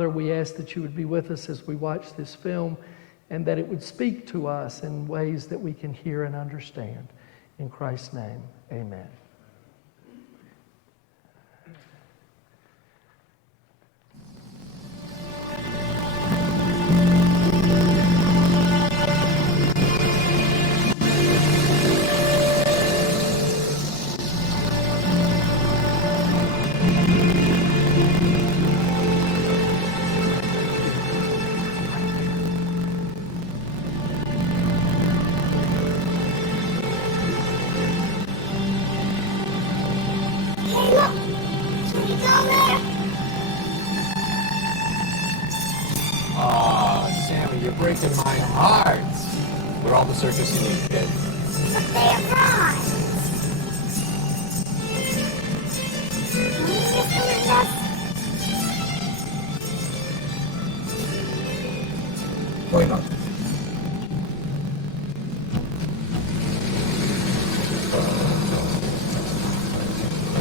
Father, we ask that you would be with us as we watch this film and that it would speak to us in ways that we can hear and understand. In Christ's name, amen. Aw, Sammy, you're breaking my heart. We're all the circus you need, kid. But they are gone. Going on.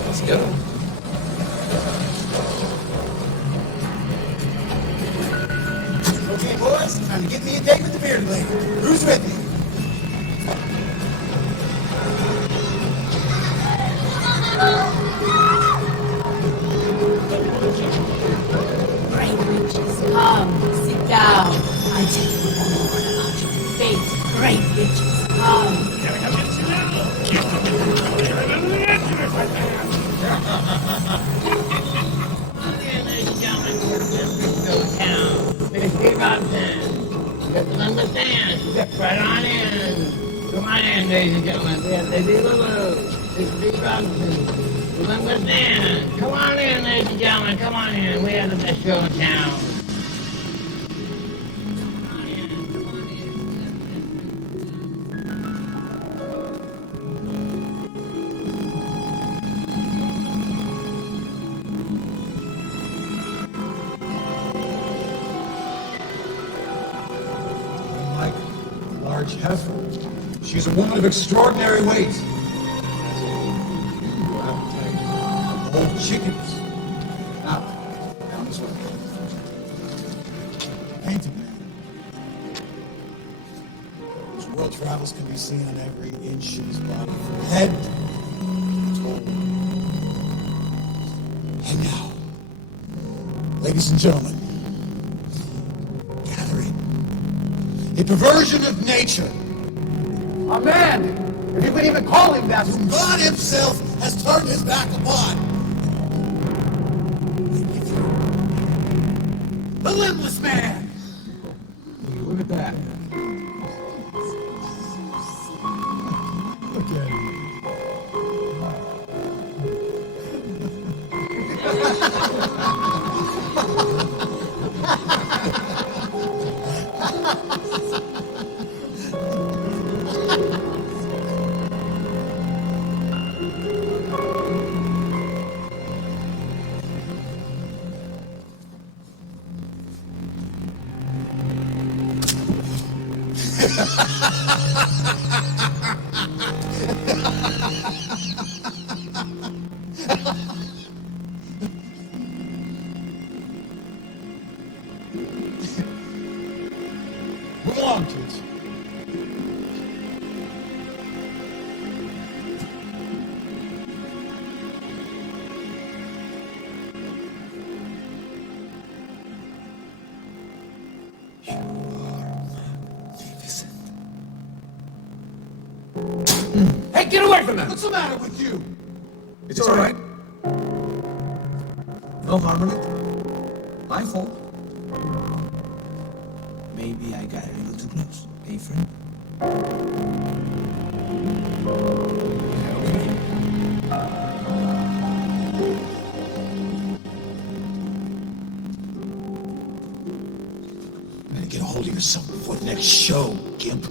Let's go. Okay, boys, time to get me a date with the bearded lady. Who's with me? Great riches, come, sit down. I tell you all about your fate. Great riches, come. Okay, ladies and gentlemen, this is go town. Big Steve Robinson. You guys understand? Step right on in. Come on in, ladies and gentlemen. There's Lady Lulu. Big Steve Robinson. You understand? Come on in, ladies and gentlemen. Come on in. We have the best show in town. Come on in. Come on in. Unlike a large heifer, she's a woman of extraordinary weight. You have whole chickens. Now, down this way. Painted man. His world travels can be seen on every inch of his body, from head to toe. And now, ladies and gentlemen, gather in. A perversion of nature. A man! If you could even call him that. Whom God himself has turned his back upon. The limbless man! Look at that. Look at him. Move along, kids. You are magnificent. Hey, get away from him! What's the matter with you? It's all right. No harm in it. My fault. Maybe I got a little too close. Hey, friend? Better get a hold of yourself before the next show, Gimp.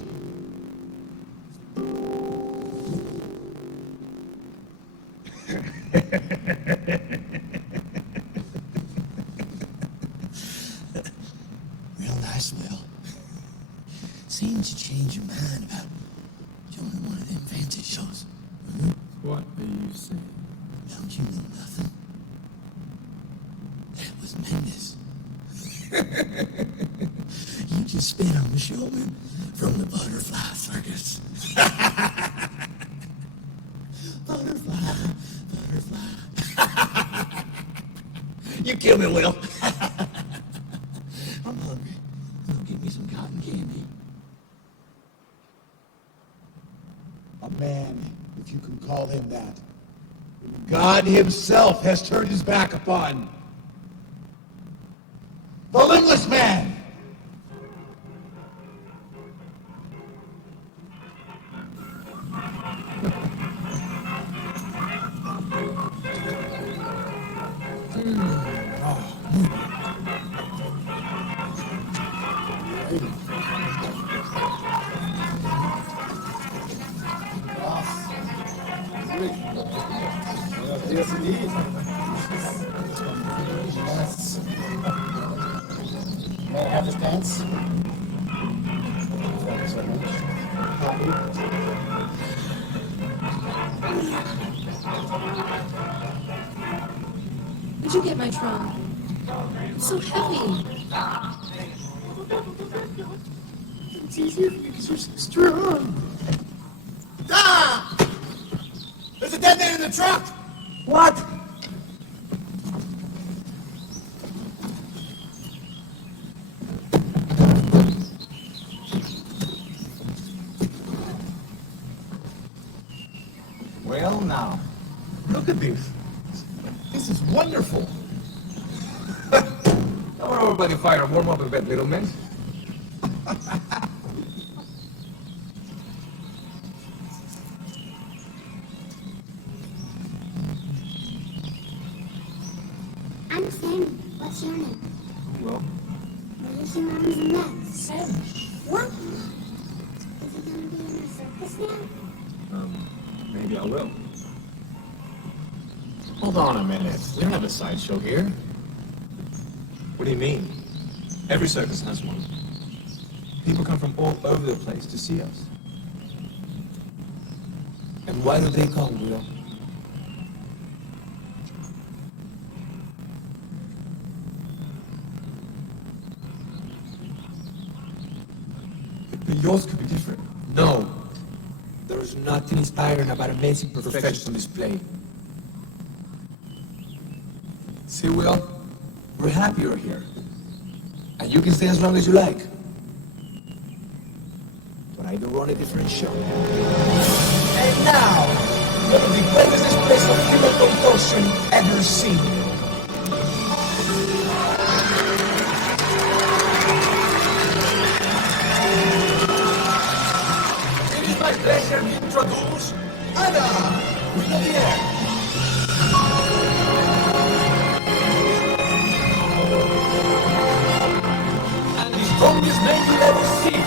Real nice, Will. Seems you changed your mind about joining one of them fancy shows. What are you saying? Don't you know nothing? That was Mendes. You just spit on the showman from the Butterfly Circus. Butterfly, butterfly. You kill me, Will. I'm hungry. Go get me some cotton candy. A man, if you can call him that. God himself has turned his back upon. The limbless man! Yes, indeed. May I have this pants? Thank you so much. Where'd you get my trunk? It's so heavy. It's easier for you because you're so strong. Ah! There's a dead man in the truck! What? Well, now, Look at this. This is wonderful. come on over by the fire and warm up a bit, little man. I'm Sammy. What's your name? Well, What is your mom's and dad's? Sammy. What? Is he gonna be in the circus now? maybe I will. Hold on a minute. We don't have a sideshow here. What do you mean? Every circus has one. People come from all over the place to see us. And why do they come, Will? But yours could be different. No. There is nothing inspiring about amazing perfection on display. See, Will, we're happy you're here. And you can stay as long as you like. But I do run a different show. And now, one of the greatest displays of human compulsion ever seen. It is my pleasure to introduce Anna Villaverde. And the strongest man you'll ever see.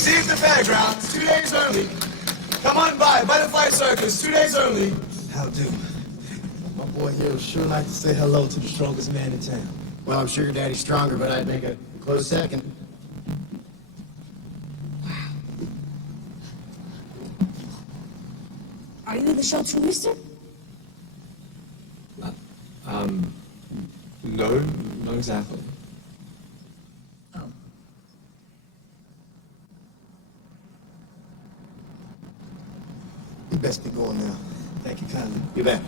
See if the fairgrounds, 2 days early. Come on by, Butterfly Circus, 2 days early. How do? My boy here would sure like to say hello to the strongest man in town. Well, I'm sure your daddy's stronger, but I'd make a close second. Are you the show too, mister? No, not exactly. You best be going now. Thank you kindly. You bet.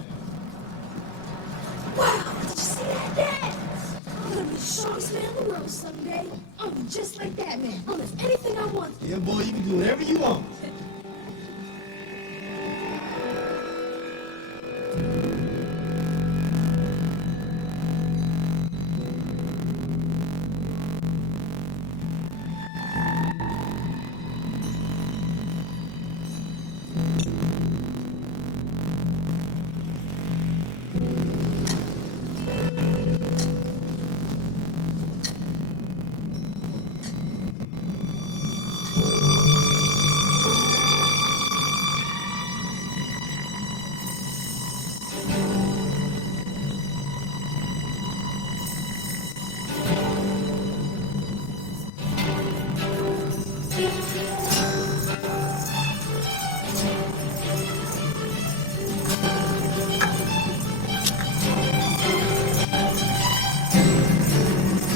strongest man in the world someday. I'll be just like that man. I'll lift anything I want. Yeah, boy, you can do whatever you want.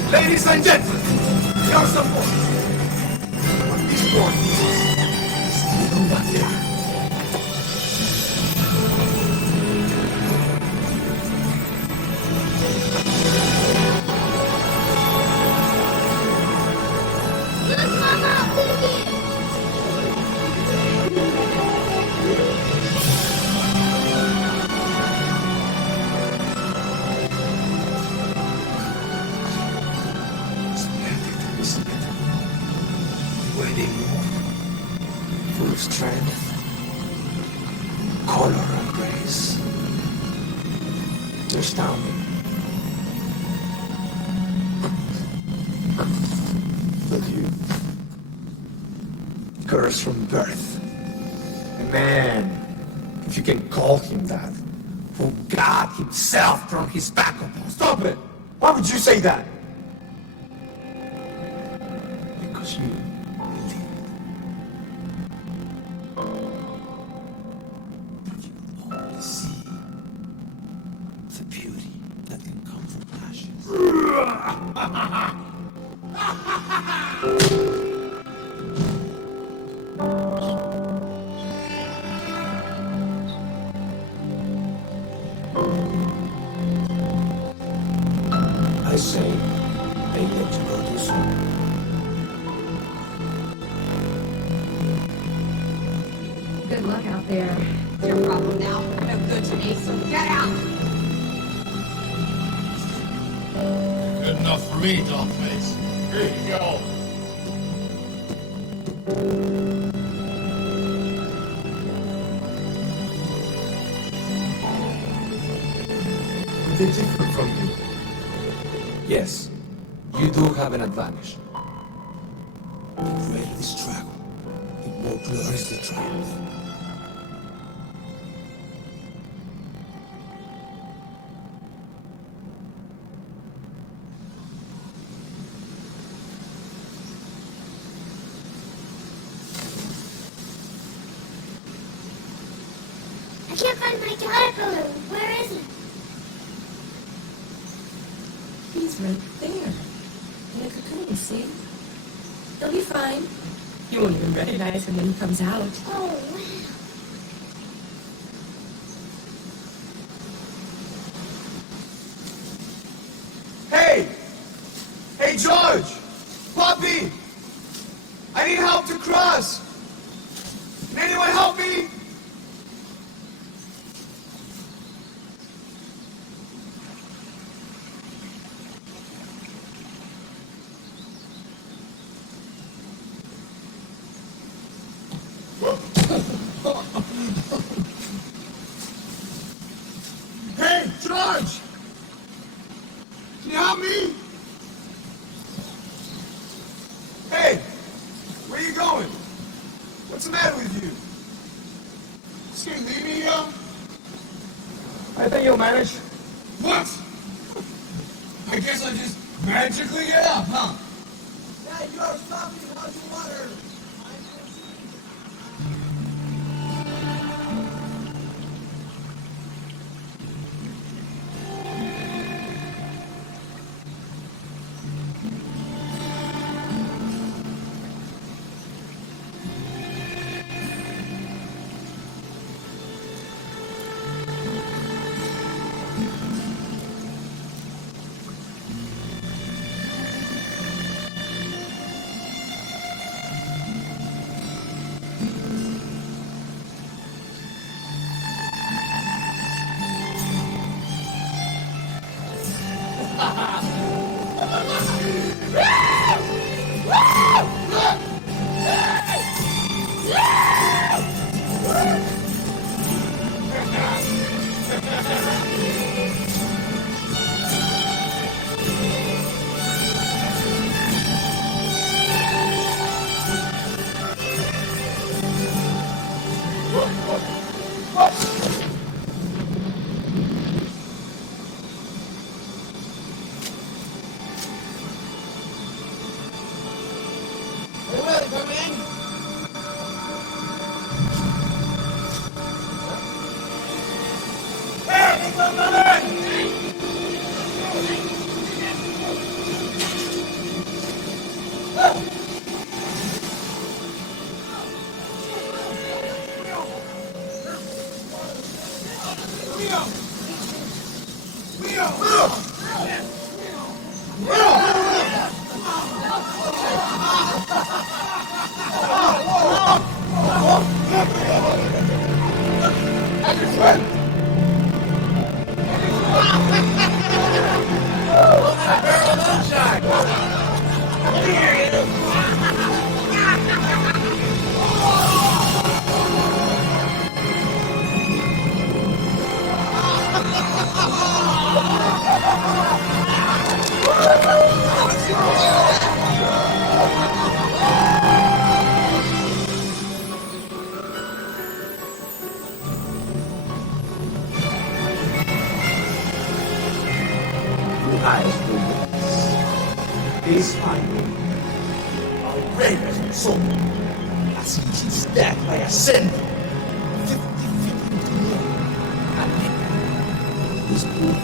Ladies and gentlemen, your support. On these board pieces, Stephen Butler. Full of strength, color and grace. They're astounding. But you, cursed from birth, a man, if you can call him that, who God himself from his back upon. Stop it! Why would you say that? Because you See the beauty that can come from ashes. I say, they let you go too soon. Good luck out there. It's your problem now. No good to me, so get out. Good enough for me, Dogface. Here you go. They're different from you. Yes, you do have an advantage. The greater the struggle, the more glorious the triumph. I can't find my caterpillar. Where is it? He's right there. In a cocoon, see? He'll be fine. You won't even recognize him when he comes out. Oh, wow. Hey! Hey, George! Poppy! I need help to cross! Can anyone help me? Hey, George! Can you help me? Hey! Where you going? What's the matter with you? Just gonna leave me here? I think you'll manage. What? I guess I just magically get up, huh? Hey, you're stopping. How's your water? This highway, our greatest soul, has been stacked by a sin. 50 feet into the moon, and it is over.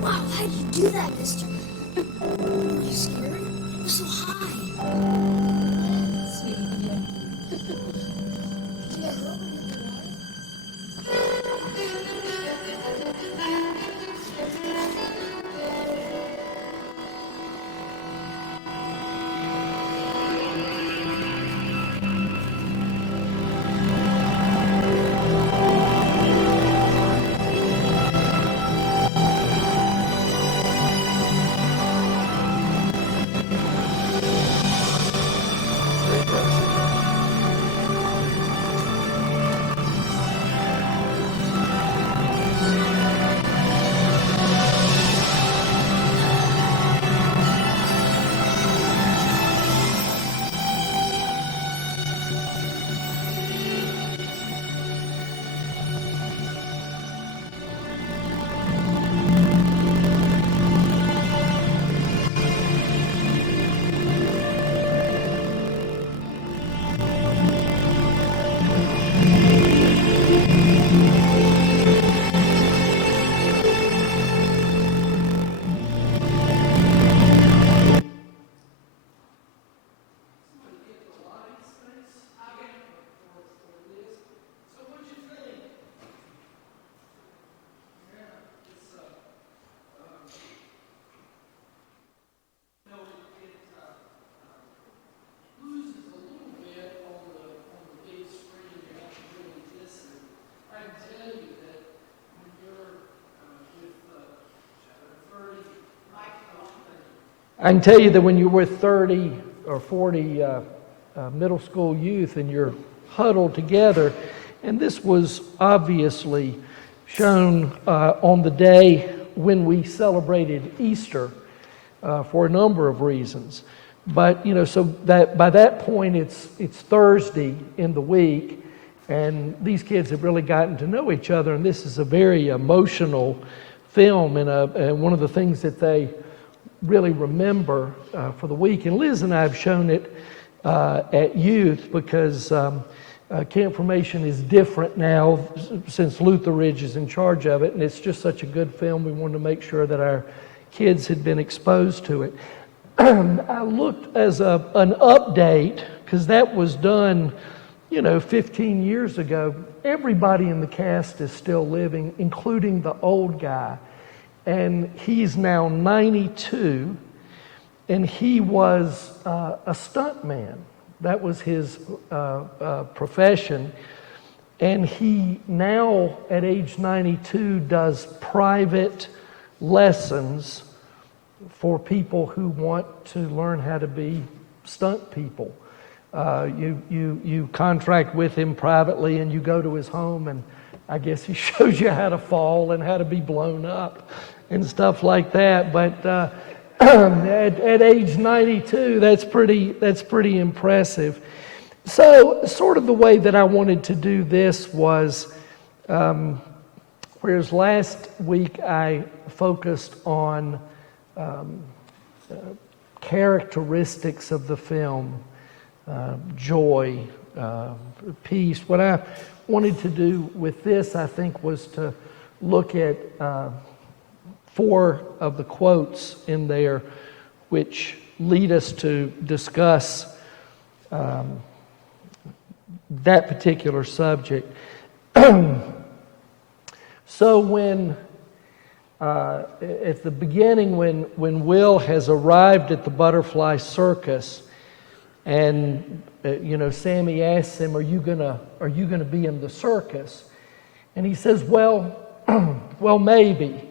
Wow, how did you do that, mister? Were you scared? It was so high. Sweet. Did you get hurt when you hit the water? I can tell you that when you're with 30 or 40 middle school youth and you're huddled together, and this was obviously shown on the day when we celebrated Easter for a number of reasons. But, you know, so that by that point it's Thursday in the week, and these kids have really gotten to know each other, and this is a very emotional film, and one of the things that they really remember for the week. And Liz and I have shown it at youth because camp formation is different now since Luther Ridge is in charge of it, and it's just such a good film. We wanted to make sure that our kids had been exposed to it. I looked as an update, because that was done, 15 years ago. Everybody in the cast is still living, including the old guy. And he's now 92, and he was a stuntman. That was his profession. And he now, at age 92, does private lessons for people who want to learn how to be stunt people. You contract with him privately, and you go to his home, and I guess he shows you how to fall and how to be blown up and stuff like that. But at age 92, that's pretty impressive. So sort of the way that I wanted to do this was, whereas last week I focused on characteristics of the film, joy, peace. What I wanted to do with this, I think, was to look at 4 of the quotes in there which lead us to discuss that particular subject. So when at the beginning, when Will has arrived at the Butterfly Circus, and Sammy asks him, "Are you gonna be in the circus?" And he says, "Well, maybe."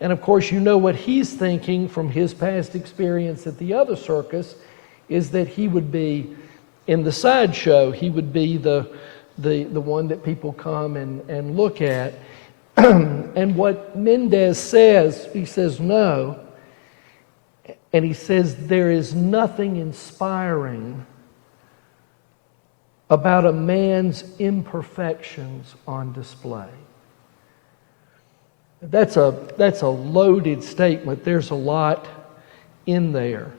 And of course, what he's thinking from his past experience at the other circus is that he would be in the sideshow. He would be the one that people come and look at. And what Mendez says, he says no. And he says there is nothing inspiring about a man's imperfections on display. That's a loaded statement. There's a lot in there.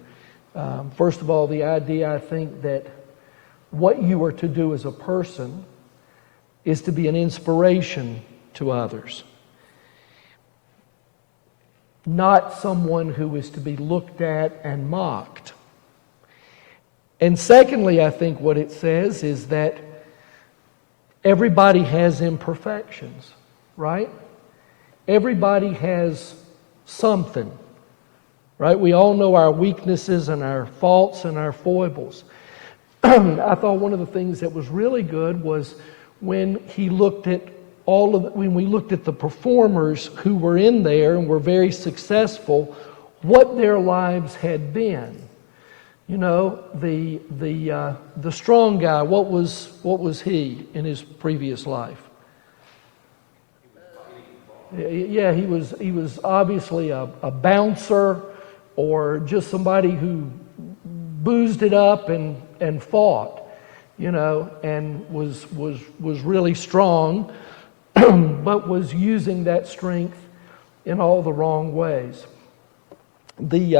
First of all, the idea, I think, that what you are to do as a person is to be an inspiration to others, not someone who is to be looked at and mocked. And secondly, I think what it says is that everybody has imperfections, right? Everybody has something, right? We all know our weaknesses and our faults and our foibles. I thought one of the things that was really good was when he looked at when we looked at the performers who were in there and were very successful, what their lives had been. The strong guy, what was he in his previous life? Yeah, he was obviously a bouncer, or just somebody who boozed it up and fought, and was really strong, but was using that strength in all the wrong ways. The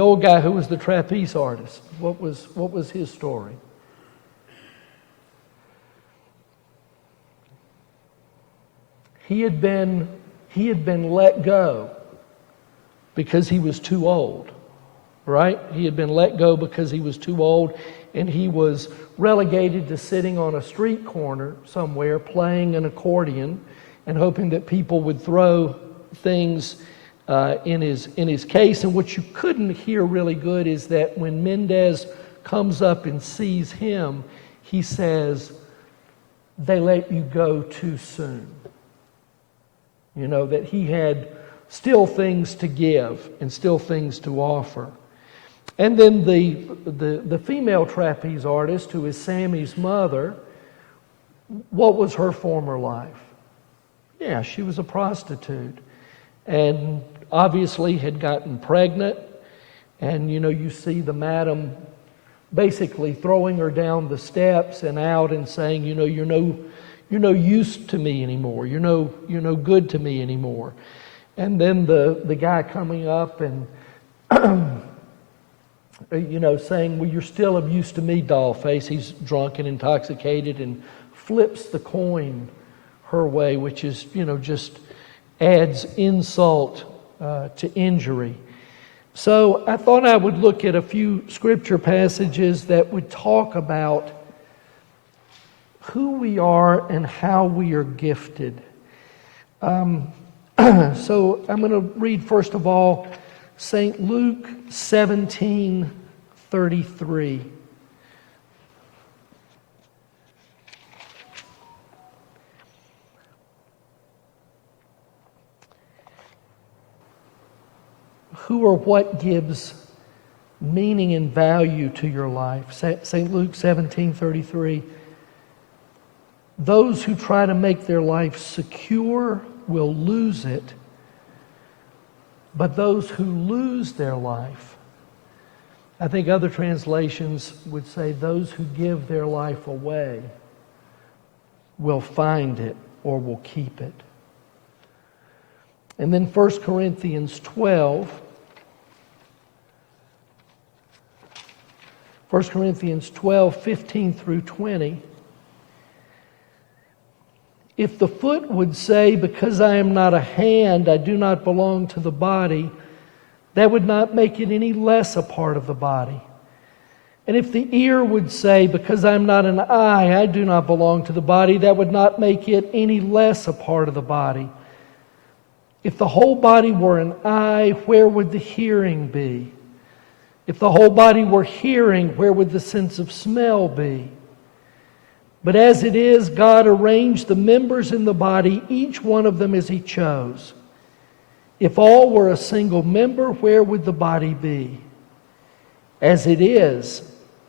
old guy who was the trapeze artist, what was his story? He had been let go because he was too old, right? He had been let go because he was too old, and he was relegated to sitting on a street corner somewhere playing an accordion and hoping that people would throw things in his case. And what you couldn't hear really good is that when Mendez comes up and sees him, he says, "They let you go too soon." That he had still things to give and still things to offer. And then the female trapeze artist, who is Sammy's mother, what was her former life? Yeah, she was a prostitute, and obviously had gotten pregnant. And you see the madam basically throwing her down the steps and out and saying, you're no use to me anymore. You're no good to me anymore. And then the guy coming up and saying, "Well, you're still of use to me, dollface." He's drunk and intoxicated and flips the coin her way, which is just adds insult to injury. So I thought I would look at a few scripture passages that would talk about who we are and how we are gifted. So I'm going to read first of all St. Luke 17:33. Who or what gives meaning and value to your life? St. Luke 17:33. Those who try to make their life secure will lose it, but those who lose their life, I think other translations would say those who give their life away will find it or will keep it. And then 1 Corinthians 12, 1 Corinthians 12, 15 through 20. If the foot would say, because I am not a hand, I do not belong to the body, that would not make it any less a part of the body. And if the ear would say, because I am not an eye, I do not belong to the body, that would not make it any less a part of the body. If the whole body were an eye, where would the hearing be? If the whole body were hearing, where would the sense of smell be? But as it is, God arranged the members in the body, each one of them as He chose. If all were a single member, where would the body be? As it is,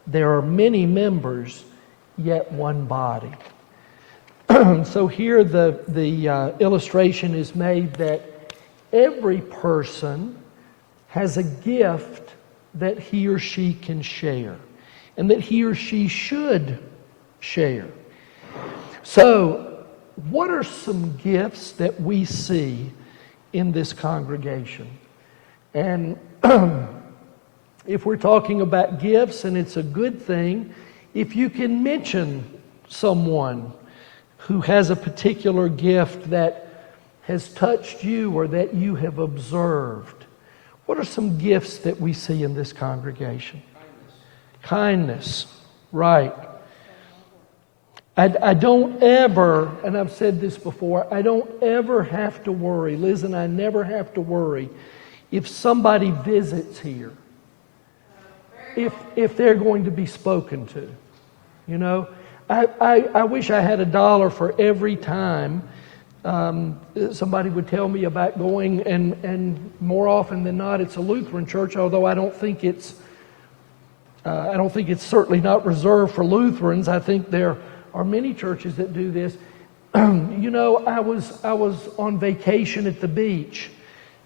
there are many members, yet one body. So here the illustration is made that every person has a gift that he or she can share, and that he or she should share. So, what are some gifts that we see in this congregation? And if we're talking about gifts, and it's a good thing, if you can mention someone who has a particular gift that has touched you or that you have observed. What are some gifts that we see in this congregation? Kindness, right. I don't ever, and I've said this before, I don't ever have to worry, Liz and I never have to worry if somebody visits here, if they're going to be spoken to. You know, I wish I had $1 for every time somebody would tell me about going, and more often than not, it's a Lutheran church, although I don't think it's certainly not reserved for Lutherans. I think there are many churches that do this. You know, I was on vacation at the beach,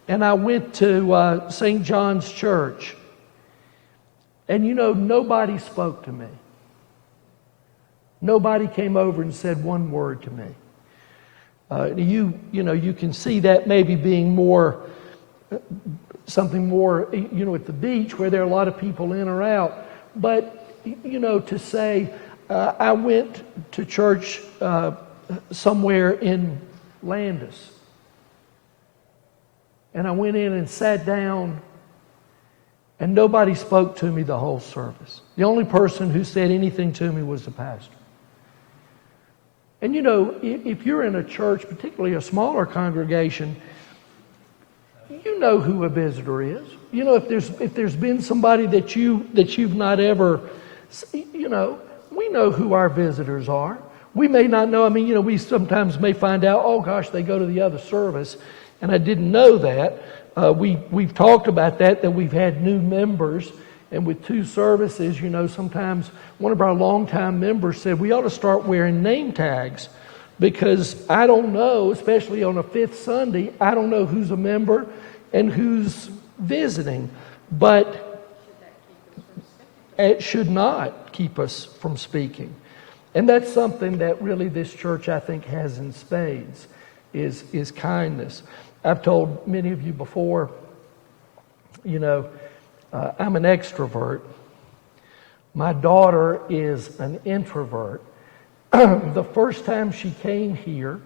and I went to St. John's Church, and you know, nobody spoke to me. Nobody came over and said one word to me. You can see that maybe being something more, at the beach where there are a lot of people in or out. But, to say, I went to church somewhere in Landis, and I went in and sat down, and nobody spoke to me the whole service. The only person who said anything to me was the pastor. And if you're in a church, particularly a smaller congregation, you know who a visitor is. If there's been somebody that you've not ever, we know who our visitors are. We may not know. We sometimes may find out, oh gosh, they go to the other service, and I didn't know that. We've talked about that we've had new members. And with 2 services, sometimes one of our longtime members said we ought to start wearing name tags, because I don't know, especially on a 5th Sunday, I don't know who's a member and who's visiting. But it should not keep us from speaking. And that's something that really this church, I think, has in spades, is kindness. I've told many of you before, I'm an extrovert. My daughter is an introvert. The first time she came here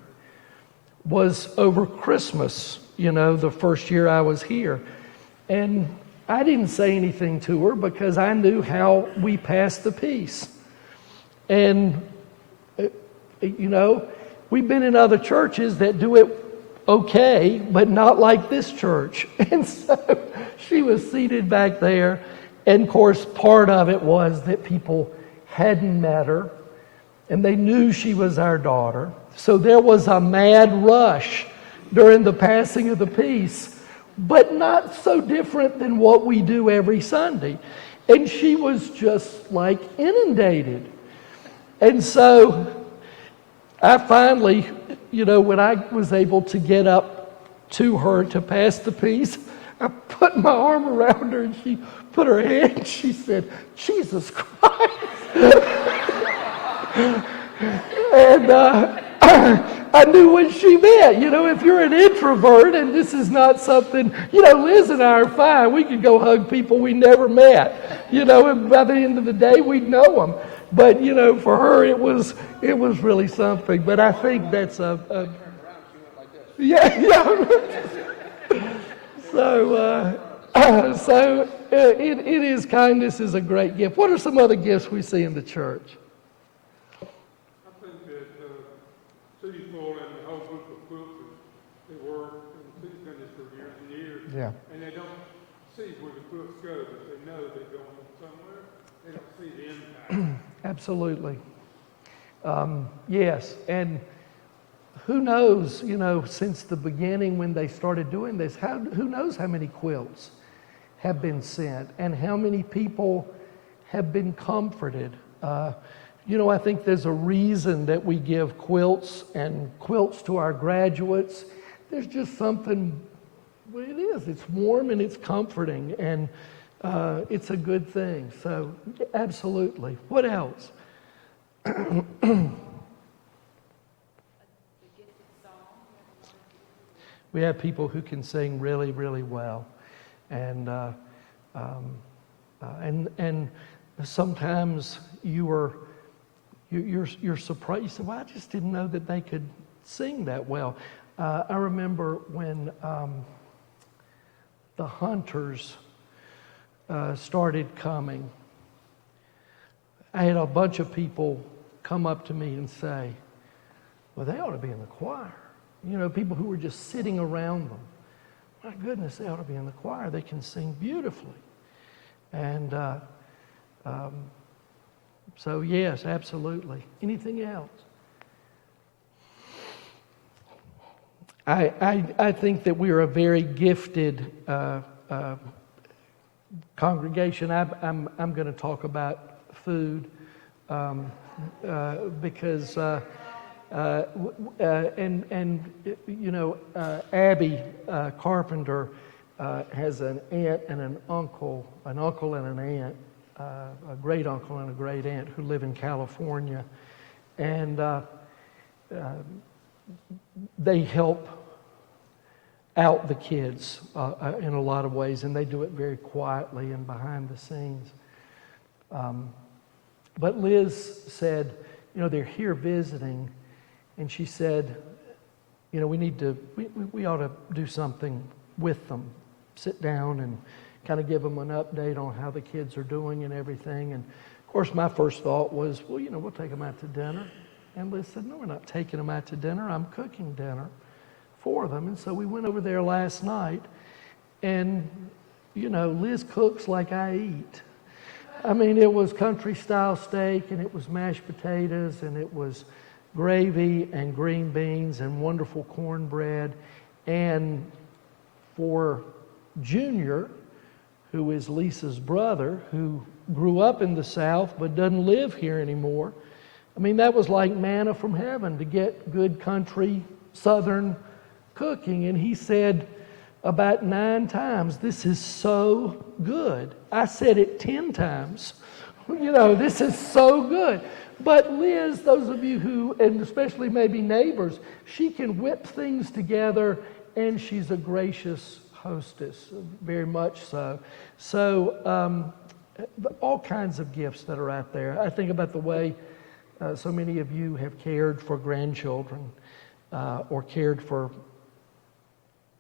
was over Christmas, the first year I was here. And I didn't say anything to her because I knew how we passed the peace. And, we've been in other churches that do it okay, but not like this church. And so she was seated back there. And, of course, part of it was that people hadn't met her, and they knew she was our daughter. So there was a mad rush during the passing of the peace, but not so different than what we do every Sunday. And she was just like inundated. And so I finally, when I was able to get up to her to pass the peace, I put my arm around her and she put her hand and she said, "Jesus Christ." And I knew what she meant. If you're an introvert and this is not something, Liz and I are fine. We could go hug people we never met. And by the end of the day, we'd know them. But, for her, it was really something. But I think that's yeah. So it is, kindness is a great gift. What are some other gifts we see in the church? I think that Seafloor and the whole group of quilters, they work and City's done this for years and years. Yeah. And they don't see where the quilts go, but they know they're going somewhere. They don't see the impact. Absolutely. Yes, and who knows, since the beginning when they started doing this, who knows how many quilts have been sent and how many people have been comforted. I think there's a reason that we give quilts to our graduates. There's just something, well, it is. It's warm and it's comforting, and it's a good thing. So, absolutely. What else? We have people who can sing really, really well, and sometimes you're surprised. You say, "Well, I just didn't know that they could sing that well." I remember when the Hunters started coming. I had a bunch of people come up to me and say, "Well, they ought to be in the choir." People who were just sitting around them. My goodness, they ought to be in the choir. They can sing beautifully. And so, yes, absolutely. Anything else? I think that we are a very gifted congregation. I'm going to talk about food because Abby Carpenter has an aunt and an uncle and an aunt, a great uncle and a great aunt who live in California, and they help out the kids in a lot of ways, and they do it very quietly and behind the scenes. But Liz said, they're here visiting, and she said, we ought to do something with them, sit down and kind of give them an update on how the kids are doing and everything. And of course, my first thought was, well, we'll take them out to dinner. And Liz said, "No, we're not taking them out to dinner. I'm cooking dinner for them." And so we went over there last night, and Liz cooks like I eat. I mean, it was country style steak, and it was mashed potatoes, and it was gravy and green beans and wonderful cornbread. And for Junior, who is Lisa's brother, who grew up in the South but doesn't live here anymore, I mean, that was like manna from heaven to get good country Southern cooking. And he said about 9 times, "This is so good." I said it 10 times. This is so good. But Liz, those of you who, and especially maybe neighbors, she can whip things together, and she's a gracious hostess, very much so. So all kinds of gifts that are out there. I think about the way so many of you have cared for grandchildren or cared for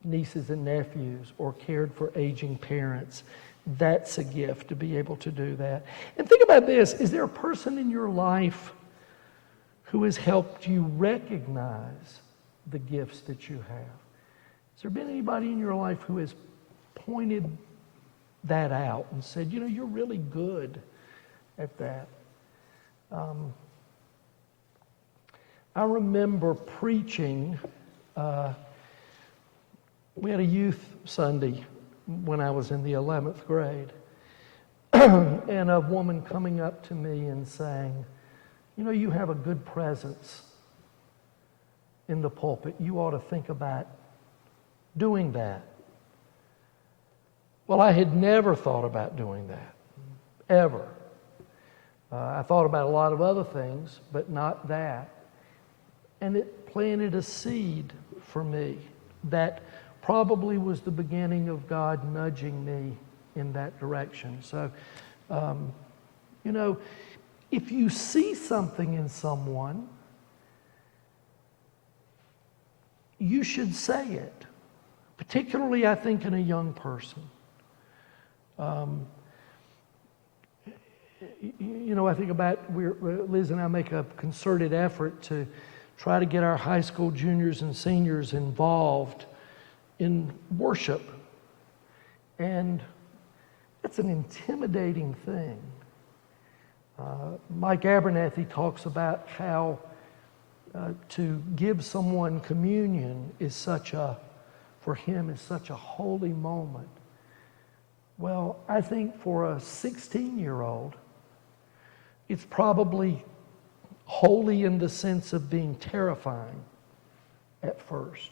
nieces and nephews or cared for aging parents. that's a gift to be able to do that. And think about this. Is there a person in your life who has helped you recognize the gifts that you have? Has there been anybody in your life who has pointed that out and said, you know, you're really good at that? I remember preaching, we had a youth Sunday when I was in the 11th grade, and a woman coming up to me and saying, you know, you have a good presence in the pulpit. You ought to think about doing that. Well, I had never thought about doing that, ever. I thought about a lot of other things, but not that. And it planted a seed for me that probably was the beginning of God nudging me in that direction. So, you know, if you see something in someone, you should say it. Particularly, I think, in a young person. You know, I think about, Liz and I make a concerted effort to try to get our high school juniors and seniors involved in worship. And it's an intimidating thing. Mike Abernathy talks about how to give someone communion is for him, is such a holy moment. Well, I think for a 16-year-old, it's probably holy in the sense of being terrifying at first.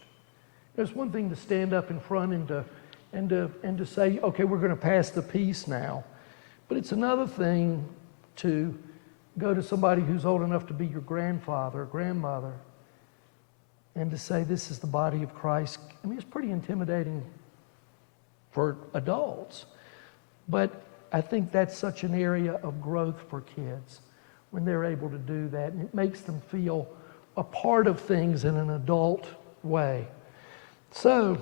There's one thing to stand up in front and to say, okay, we're going to pass the peace now. But it's another thing to go to somebody who's old enough to be your grandfather or grandmother and to say, this is the body of Christ. I mean, it's pretty intimidating for adults. But I think that's such an area of growth for kids when they're able to do that. And it makes them feel a part of things in an adult way. So,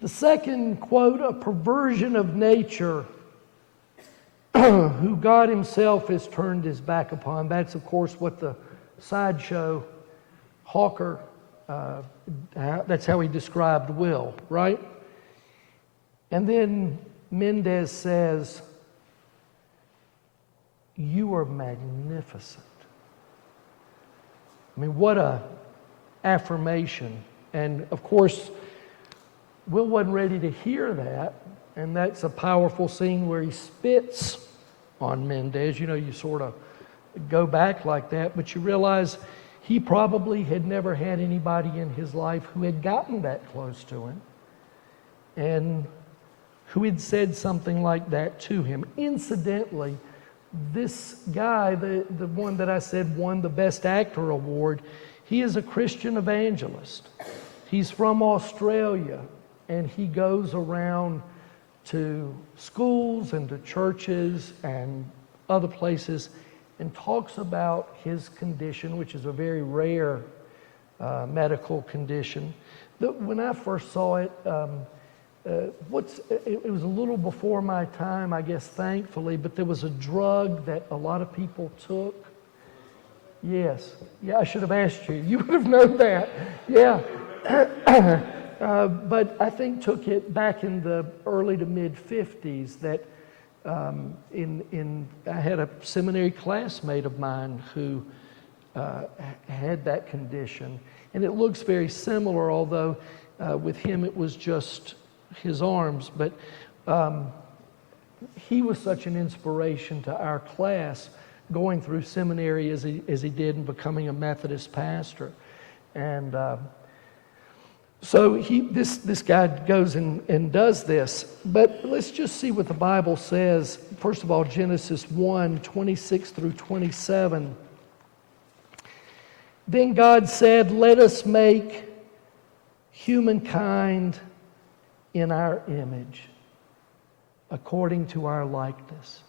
the second quote, a perversion of nature who God himself has turned his back upon. That's, of course, what the sideshow hawker, that's how he described Will, right? And then Mendez says, you are magnificent. I mean, what a affirmation. And of course, Will wasn't ready to hear that. And that's a powerful scene where he spits on Mendez. You know, you sort of go back like that, but you realize he probably had never had anybody in his life who had gotten that close to him and who had said something like that to him. Incidentally, this guy, the one that I said won the Best Actor award, he is a Christian evangelist. He's from Australia, and he goes around to schools and to churches and other places and talks about his condition, which is a very rare medical condition. When I first saw it, it was a little before my time, I guess, thankfully, but there was a drug that a lot of people took. Yes. Yeah, I should have asked you. You would have known that. Yeah. But I think took it back in the early to mid 50s that I had a seminary classmate of mine who had that condition. And it looks very similar, although with him it was just his arms. But he was such an inspiration to our class going through seminary as he did and becoming a Methodist pastor. And so this guy goes and does this. But let's just see what the Bible says. First of all, Genesis 1:26 through 27. Then God said, let us make humankind in our image, according to our likeness.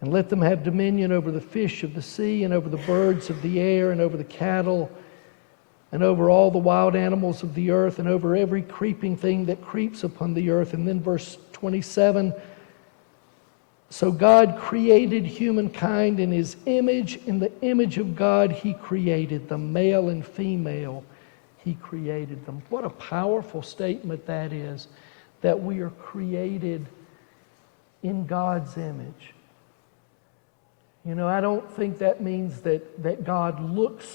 And let them have dominion over the fish of the sea and over the birds of the air and over the cattle and over all the wild animals of the earth, and over every creeping thing that creeps upon the earth. And then verse 27, so God created humankind in his image. In the image of God he created them, male and female he created them. What a powerful statement that is, that we are created in God's image. You know, I don't think that means that God looks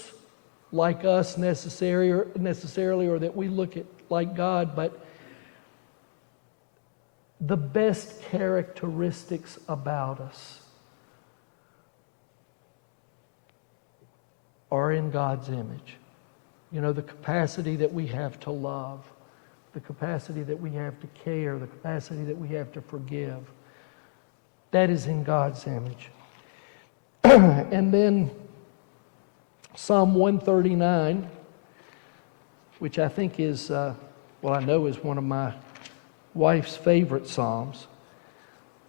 like us necessarily, or that we look like God, but the best characteristics about us are in God's image. You know, the capacity that we have to love, the capacity that we have to care, the capacity that we have to forgive, that is in God's image. And then Psalm 139, which I think is, I know is one of my wife's favorite Psalms.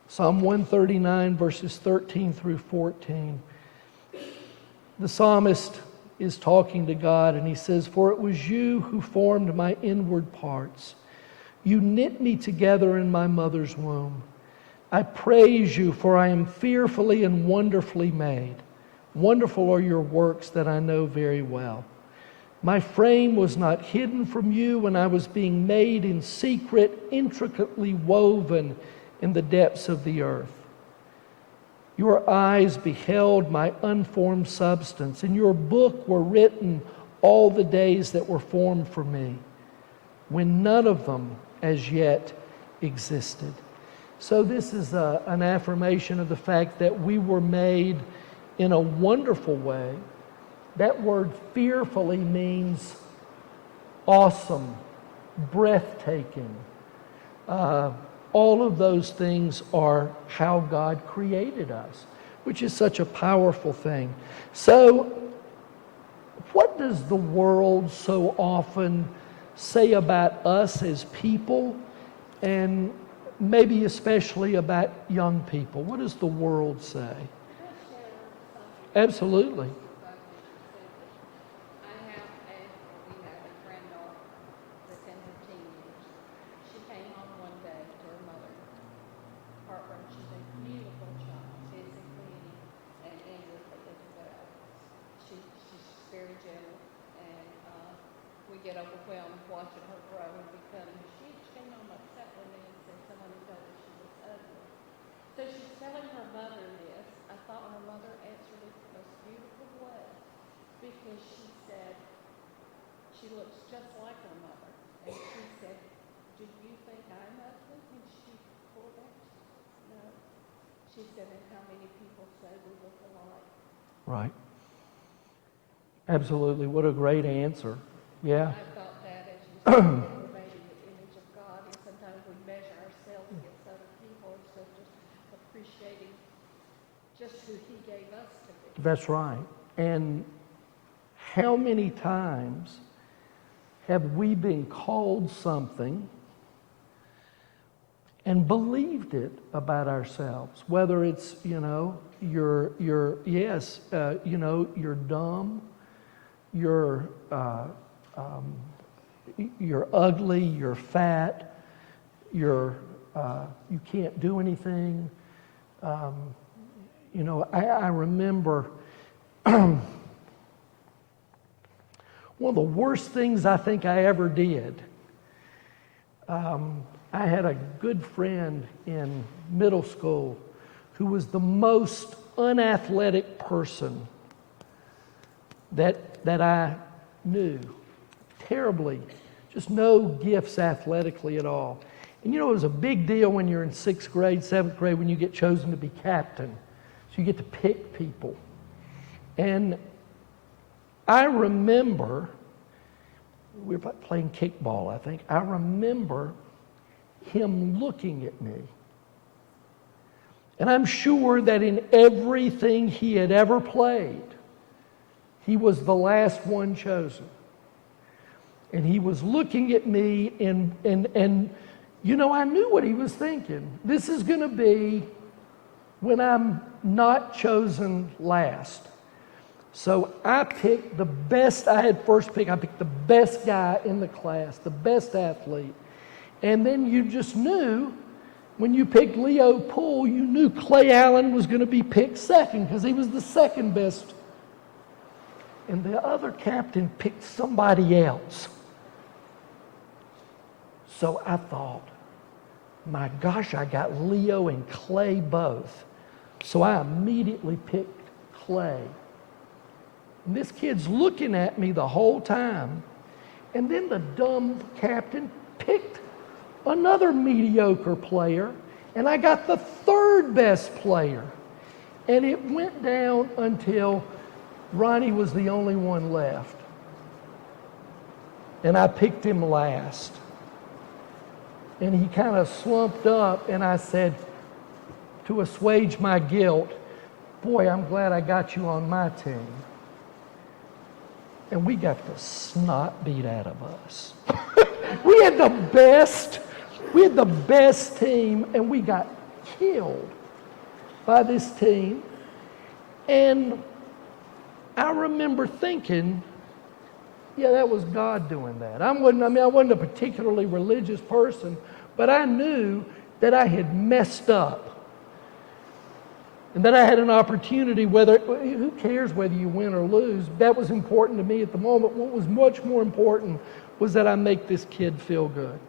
Psalm 139, verses 13 through 14. The psalmist is talking to God, and he says, for it was you who formed my inward parts. You knit me together in my mother's womb. I praise you, for I am fearfully and wonderfully made. Wonderful are your works that I know very well. My frame was not hidden from you when I was being made in secret, intricately woven in the depths of the earth. Your eyes beheld my unformed substance. In your book were written all the days that were formed for me, when none of them as yet existed. So this is an affirmation of the fact that we were made in a wonderful way. That word fearfully means awesome, breathtaking. All of those things are how God created us, which is such a powerful thing. So, what does the world so often say about us as people, and maybe especially about young people? What does the world say? Absolutely. We have a granddaughter that's in her teenagers. She came home one day to her mother. Heartbroken. She's a beautiful child, physically and inwardly as well. She's very gentle, and we get overwhelmed watching her grow and become. She came home upset one day and said someone told her she was ugly. So she's telling her mother this. I thought her mother answered it the most beautiful way, because she said she looks just like her mother. And she said, do you think I'm ugly? And she pulled back. No. She said, and how many people say we look alike? Right. Absolutely. What a great answer. Yeah. I thought that as you said, we're made in the image of God, and sometimes we measure ourselves against other people instead of just appreciating just who He gave us to be. That's right. And how many times have we been called something and believed it about ourselves? Whether it's, you're dumb, you're ugly, you're fat, you can't do anything. I remember one of the worst things I think I ever did. I had a good friend in middle school who was the most unathletic person that I knew. Terribly, just no gifts athletically at all. And it was a big deal when you're in 6th grade, 7th grade, when you get chosen to be captain. So you get to pick people. And I remember, we were playing kickball, I think. I remember him looking at me. And I'm sure that in everything he had ever played, he was the last one chosen. And he was looking at me, and I knew what he was thinking. This is going to be when I'm not chosen last. So I picked the best, I had first pick, I picked the best guy in the class, the best athlete. And then you just knew, when you picked Leo Poole, you knew Clay Allen was going to be picked second because he was the second best. And the other captain picked somebody else. So I thought, my gosh, I got Leo and Clay both. So I immediately picked Clay. And this kid's looking at me the whole time. And then the dumb captain picked another mediocre player, and I got the third best player. And it went down until Ronnie was the only one left. And I picked him last. And he kind of slumped up, and I said, to assuage my guilt, boy, I'm glad I got you on my team. And we got the snot beat out of us. We had the best team, and we got killed by this team. And I remember thinking, yeah, that was God doing that. I wasn't a particularly religious person, but I knew that I had messed up. And that I had an opportunity, who cares whether you win or lose? That was important to me at the moment. What was much more important was that I make this kid feel good.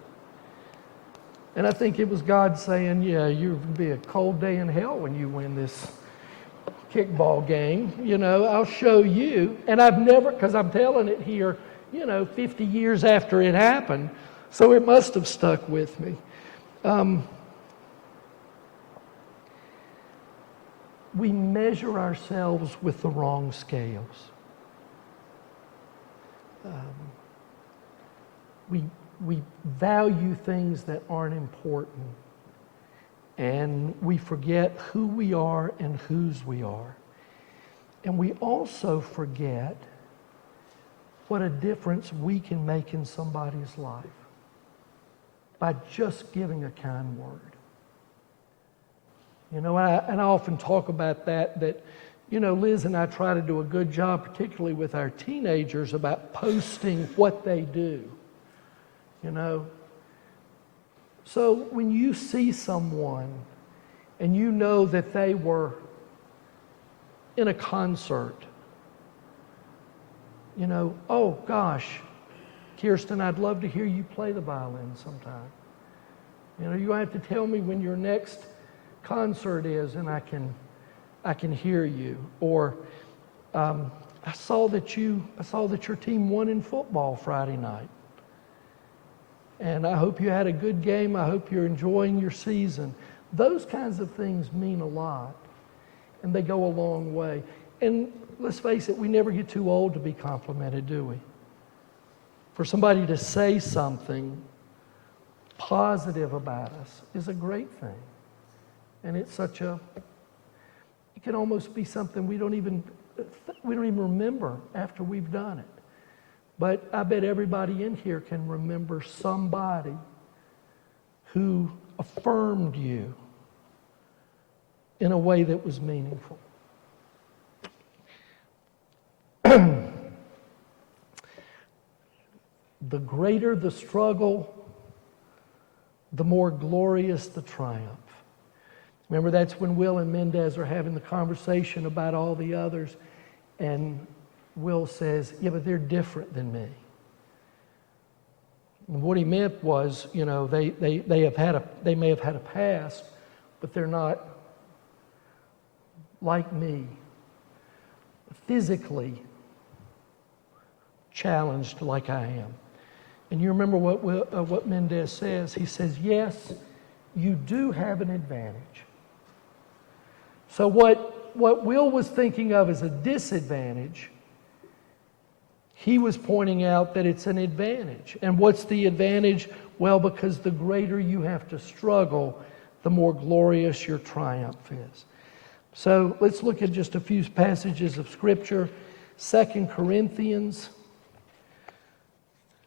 And I think it was God saying, yeah, you're going to be a cold day in hell when you win this kickball game. You know, I'll show you. And I've never, because I'm telling it here, 50 years after it happened, so it must have stuck with me. We measure ourselves with the wrong scales. We value things that aren't important. And we forget who we are and whose we are. And we also forget what a difference we can make in somebody's life by just giving a kind word. And I often talk about that Liz and I try to do a good job, particularly with our teenagers, about posting what they do. So when you see someone and you know that they were in a concert, oh gosh, Kirsten, I'd love to hear you play the violin sometime. You have to tell me when your next concert is, and I can hear you. Or I saw that your team won in football Friday night, and I hope you had a good game. I hope you're enjoying your season. Those kinds of things mean a lot, and they go a long way. And let's face it, we never get too old to be complimented, do we? For somebody to say something positive about us is a great thing. And it can almost be something we don't even remember after we've done it. But I bet everybody in here can remember somebody who affirmed you in a way that was meaningful. The greater the struggle, the more glorious the triumph. Remember, that's when Will and Mendez are having the conversation about all the others, and Will says, yeah, but they're different than me. And what he meant was, they may have had a past, but they're not like me, physically challenged like I am. And you remember what Mendez says? He says, yes, you do have an advantage. So what Will was thinking of as a disadvantage, he was pointing out that it's an advantage. And what's the advantage? Well, because the greater you have to struggle, the more glorious your triumph is. So let's look at just a few passages of Scripture. 2 Corinthians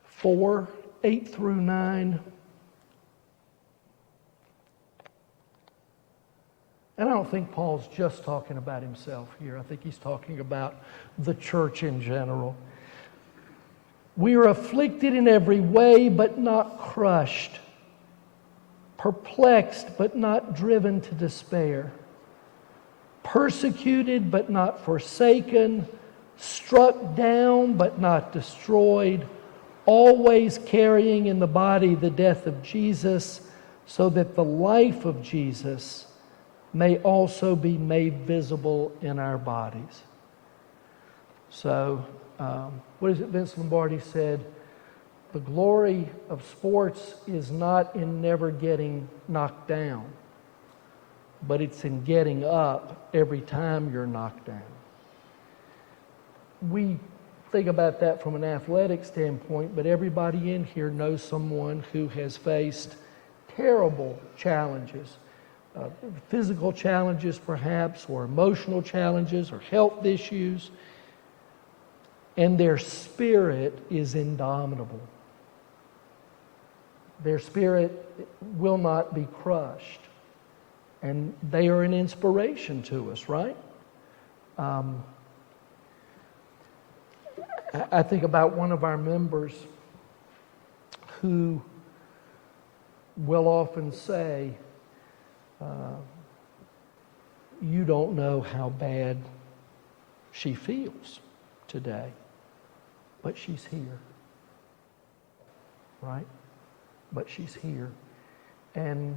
4, 8 through 9. And I don't think Paul's just talking about himself here. I think he's talking about the church in general. We are afflicted in every way, but not crushed. Perplexed, but not driven to despair. Persecuted, but not forsaken. Struck down, but not destroyed. Always carrying in the body the death of Jesus, so that the life of Jesus may also be made visible in our bodies. So, what is it Vince Lombardi said? The glory of sports is not in never getting knocked down, but it's in getting up every time you're knocked down. We think about that from an athletic standpoint, but everybody in here knows someone who has faced terrible challenges, physical challenges perhaps, or emotional challenges, or health issues, and their spirit is indomitable. Their spirit will not be crushed, and they are an inspiration to us, right? I think about one of our members who will often say, you don't know how bad she feels today, but she's here, right? But she's here. And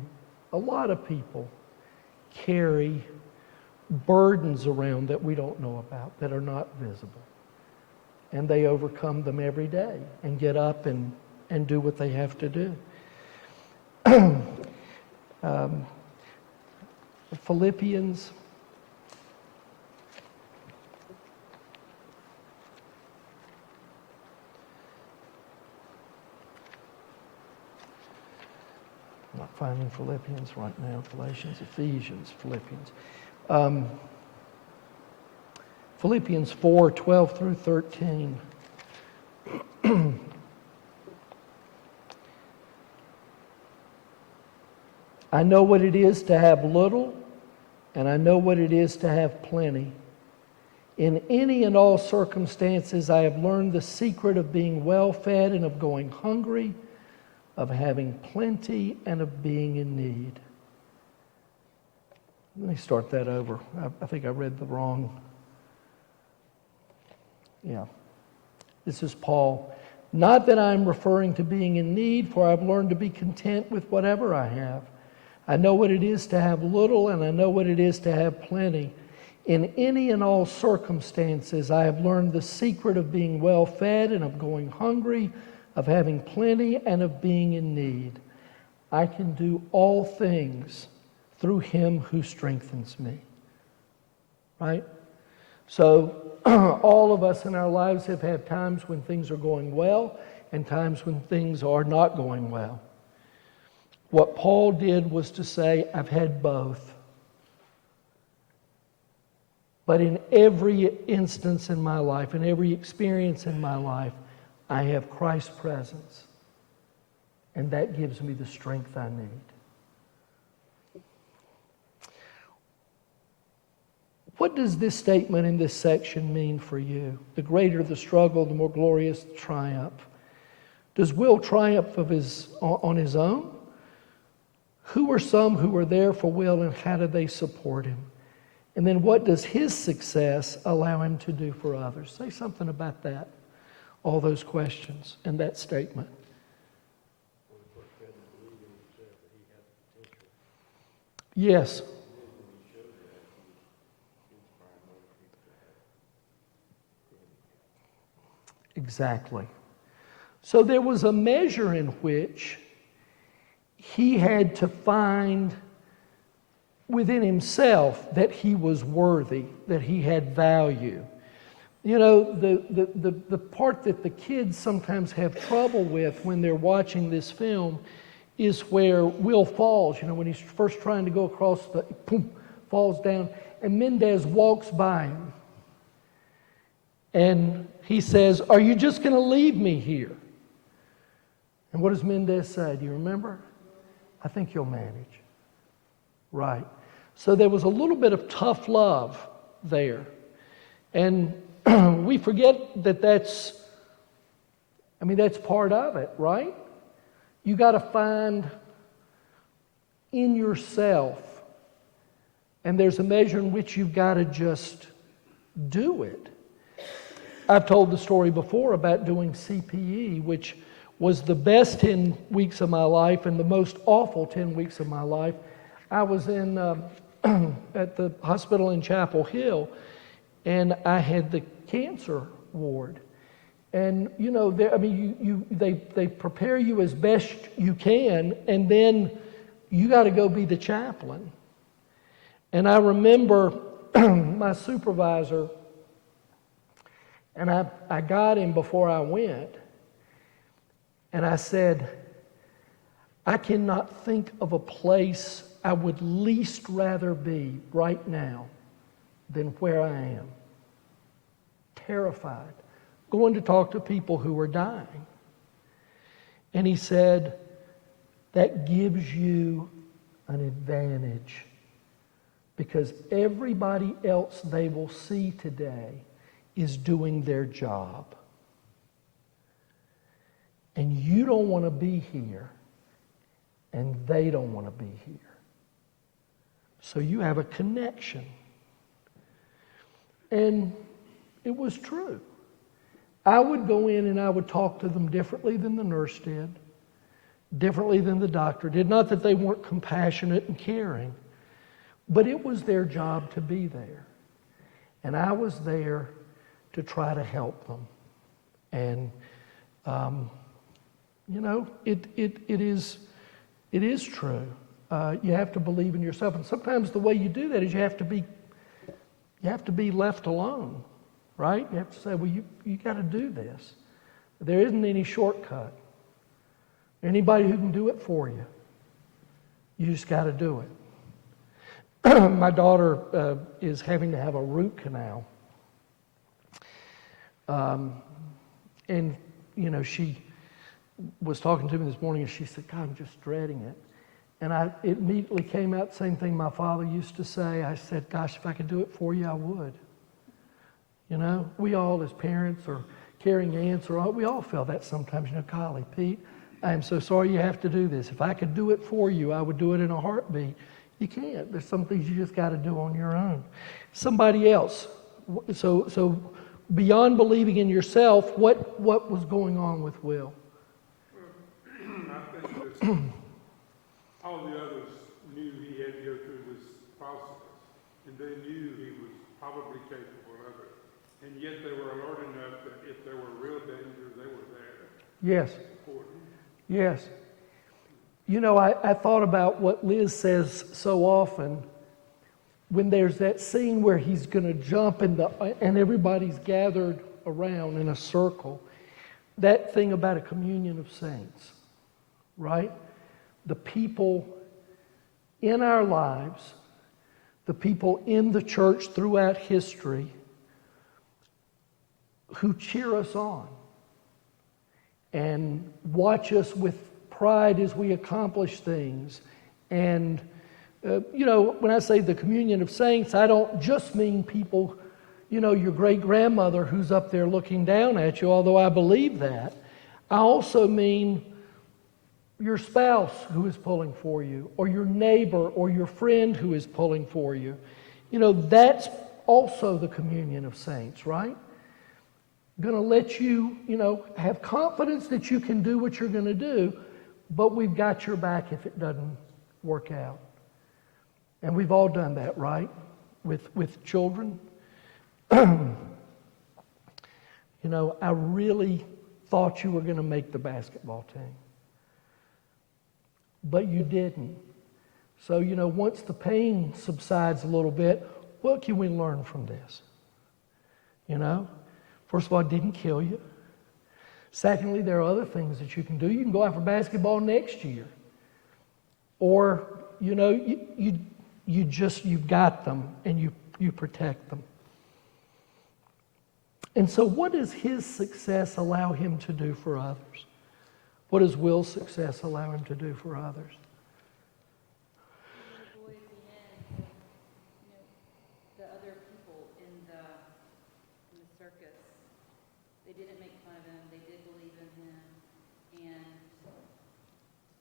a lot of people carry burdens around that we don't know about, that are not visible. And they overcome them every day and get up and do what they have to do. Philippians. I'm not finding Philippians right now. Galatians, Ephesians, Philippians. Philippians 4:12 through 13. I know what it is to have little, and I know what it is to have plenty. In any and all circumstances, I have learned the secret of being well-fed and of going hungry, of having plenty and of being in need. Let me start that over. I think I read the wrong. Yeah. This is Paul. Not that I'm referring to being in need, for I've learned to be content with whatever I have. I know what it is to have little, and I know what it is to have plenty. In any and all circumstances, I have learned the secret of being well-fed and of going hungry, of having plenty and of being in need. I can do all things through him who strengthens me. Right? So, all of us in our lives have had times when things are going well and times when things are not going well. What Paul did was to say, I've had both. But in every instance in my life, in every experience in my life, I have Christ's presence. And that gives me the strength I need. What does this statement in this section mean for you? The greater the struggle, the more glorious the triumph. Does Will triumph on his own? Who are some who are there for Will, and how do they support him? And then what does his success allow him to do for others? Say something about that, all those questions and that statement. Yes. Exactly. So there was a measure in which he had to find within himself that he was worthy, that he had value. You know, the part that the kids sometimes have trouble with when they're watching this film is where Will falls. You know, when he's first trying to go across boom, falls down, and Mendez walks by him. And he says, "Are you just going to leave me here?" And what does Mendez say? Do you remember? "I think you'll manage." Right. So there was a little bit of tough love there. And we forget that that's part of it, right? You got to find in yourself, and there's a measure in which you've got to just do it. I've told the story before about doing CPE, which was the best 10 weeks of my life and the most awful 10 weeks of my life. I was in at the hospital in Chapel Hill, and I had the cancer ward. And you know, they prepare you as best you can, and then you got to go be the chaplain. And I remember my supervisor, and I got him before I went, and I said, I cannot think of a place I would least rather be right now than where I am. Terrified, going to talk to people who are dying. And he said, that gives you an advantage, because everybody else they will see today is doing their job. And you don't want to be here, and they don't want to be here. So you have a connection. And it was true. I would go in and I would talk to them differently than the nurse did, differently than the doctor did. Not that they weren't compassionate and caring, but it was their job to be there. And I was there to try to help them. And, you know, it is true. You have to believe in yourself. And sometimes the way you do that is you have to be left alone, right? You have to say, well, you got to do this. There isn't any shortcut. Anybody who can do it for you. You just got to do it. My daughter is having to have a root canal. And, you know, she was talking to me this morning and she said, God, I'm just dreading it. And it immediately came out the same thing my father used to say. I said, gosh, if I could do it for you, I would. You know, we all as parents or caring aunts, we all feel that sometimes. You know, golly, Pete, I am so sorry you have to do this. If I could do it for you, I would do it in a heartbeat. You can't. There's some things you just got to do on your own. Somebody else. So beyond believing in yourself, what was going on with Will? I think that all the others knew he had to go through this process, and they knew he was probably capable of it. And yet they were alert enough that if there were real danger, they were there. Yes. Yes. You know, I thought about what Liz says so often when there's that scene where he's going to jump and everybody's gathered around in a circle. That thing about a communion of saints, right? The people in our lives, the people in the church throughout history who cheer us on and watch us with pride as we accomplish things. And, you know, when I say the communion of saints, I don't just mean people, you know, your great-grandmother who's up there looking down at you, although I believe that. I also mean your spouse who is pulling for you, or your neighbor or your friend who is pulling for you. You know, that's also the communion of saints, right? Going to let you, you know, have confidence that you can do what you're going to do, but we've got your back if it doesn't work out. And we've all done that, right? With children. You know, I really thought you were going to make the basketball team. But you didn't. So, you know, once the pain subsides a little bit, what can we learn from this? You know? First of all, it didn't kill you. Secondly, there are other things that you can do. You can go out for basketball next year. Or, you know, you've got them and you protect them. And so what does his success allow him to do for others? What does Will's success allow him to do for others? didn't make fun of him. They did believe in him. And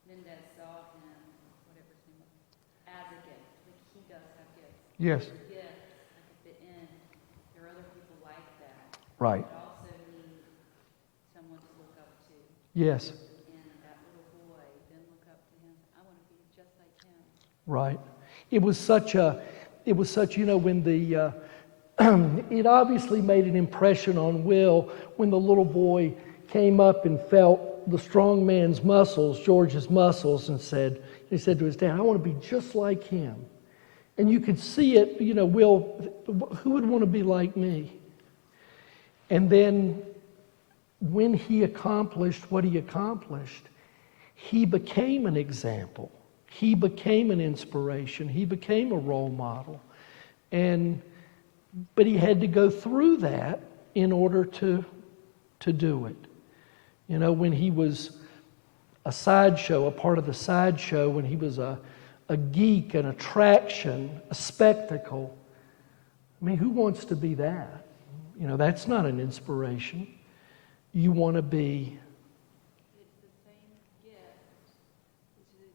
then Dad saw him, whatever his name was, as a gift. Like he does have gifts. Yes. Gifts, like at the end, there are other people like that. Right. But also need someone to look up to. Yes. And that little boy then look up to him. I want to be just like him. Right. It was such, when the, it obviously made an impression on Will when the little boy came up and felt the strong man's muscles, George's muscles, and he said to his dad, I want to be just like him. And you could see it, Will, who would want to be like me? And then when he accomplished what he accomplished, he became an example. He became an inspiration. He became a role model. But he had to go through that in order to do it. When he was a sideshow, a part of the sideshow, when he was a geek, an attraction, a spectacle. I mean, who wants to be that? That's not an inspiration. You want to be... It's the same gift.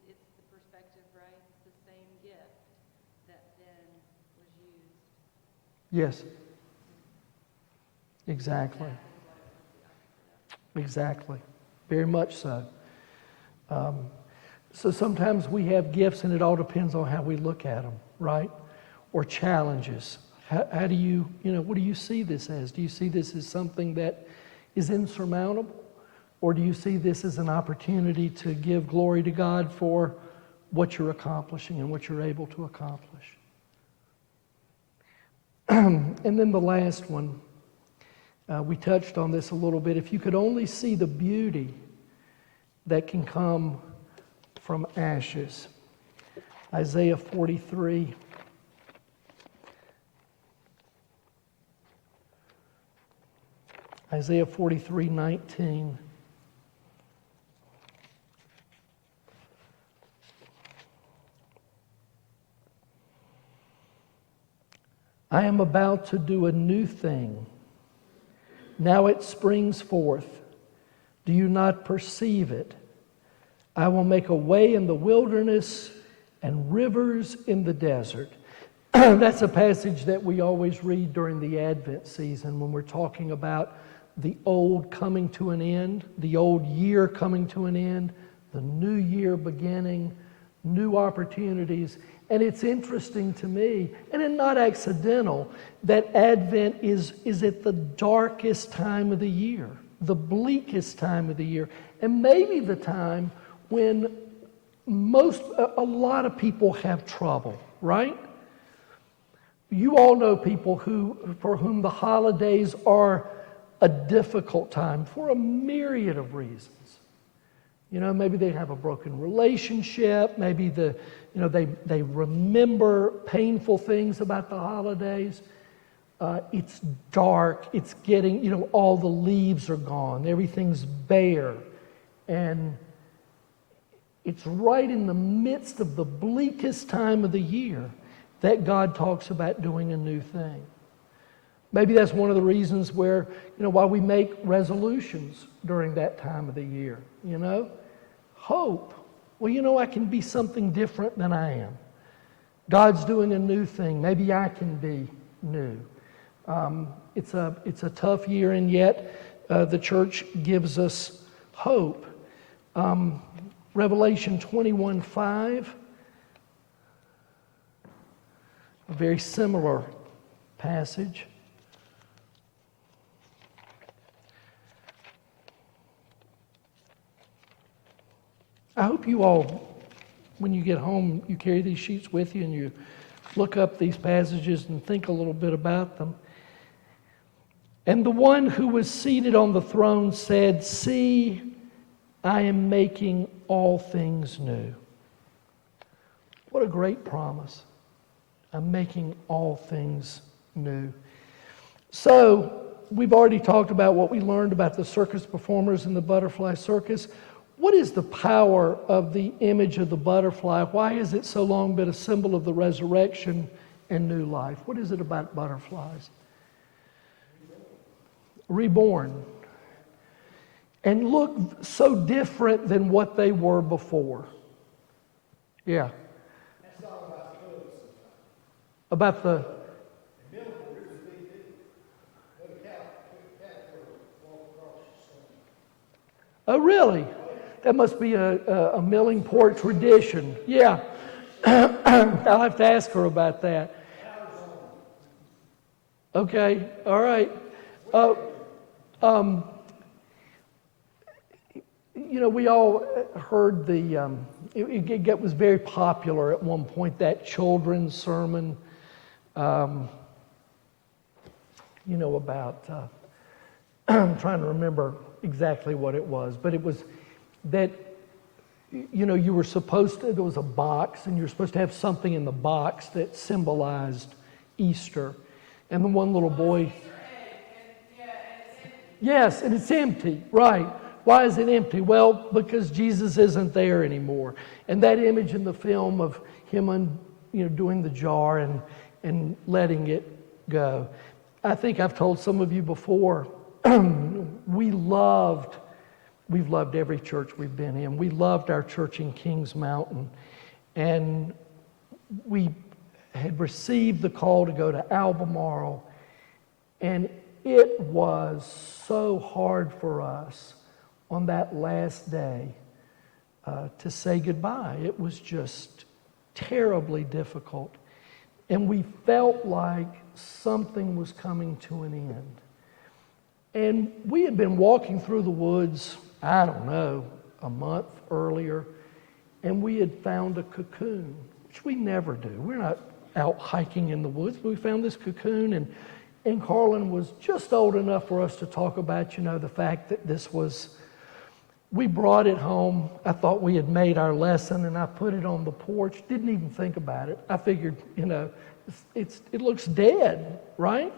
It's the perspective, right? It's the same gift that then was used. Yes. Exactly. Exactly. Very much so. So sometimes we have gifts, and it all depends on how we look at them, right? Or challenges. How do you, what do you see this as? Do you see this as something that is insurmountable? Or do you see this as an opportunity to give glory to God for what you're accomplishing and what you're able to accomplish? And then the last one, we touched on this a little bit. If you could only see the beauty that can come from ashes. Isaiah 43. Isaiah 43:19. I am about to do a new thing. Now it springs forth. Do you not perceive it? I will make a way in the wilderness and rivers in the desert. That's a passage that we always read during the Advent season when we're talking about the old coming to an end, the old year coming to an end, the new year beginning, new opportunities. And it's interesting to me, and it's not accidental, that Advent is at the darkest time of the year, the bleakest time of the year, and maybe the time when a lot of people have trouble, right? You all know people for whom the holidays are a difficult time for a myriad of reasons. Maybe they have a broken relationship. Maybe they remember painful things about the holidays. It's dark. It's getting, all the leaves are gone. Everything's bare. And it's right in the midst of the bleakest time of the year that God talks about doing a new thing. Maybe that's one of the reasons why we make resolutions during that time of the year, Hope. Well, I can be something different than I am. God's doing a new thing. Maybe I can be new. It's a tough year, and yet the church gives us hope. Revelation 21:5, a very similar passage. I hope you all, when you get home, you carry these sheets with you and you look up these passages and think a little bit about them. And the one who was seated on the throne said, "See, I am making all things new." What a great promise. I'm making all things new. So, we've already talked about what we learned about the circus performers in the Butterfly Circus. What is the power of the image of the butterfly? Why has it so long been a symbol of the resurrection and new life? What is it about butterflies? Reborn. and look so different than what they were before. Yeah. That's all about clothes. About the, oh really? That must be a Milling Port tradition. Yeah. I'll have to ask her about that. Okay, all right. We all heard it was very popular at one point, that children's sermon, about, I'm trying to remember exactly what it was, but it was that, you were supposed to, there was a box, and you were supposed to have something in the box that symbolized Easter. And the one little boy... Yes, and it's empty, right. Why is it empty? Well, because Jesus isn't there anymore. And that image in the film of him, doing the jar and letting it go. I think I've told some of you before, we've loved every church we've been in. We loved our church in Kings Mountain. And we had received the call to go to Albemarle. And it was so hard for us on that last day to say goodbye. It was just terribly difficult. And we felt like something was coming to an end. And we had been walking through the woods, I don't know, a month earlier, and we had found a cocoon, which we never do. We're not out hiking in the woods, but we found this cocoon, and Carlin was just old enough for us to talk about, the fact that this was... We brought it home. I thought we had made our lesson, and I put it on the porch. Didn't even think about it. I figured, it looks dead, right?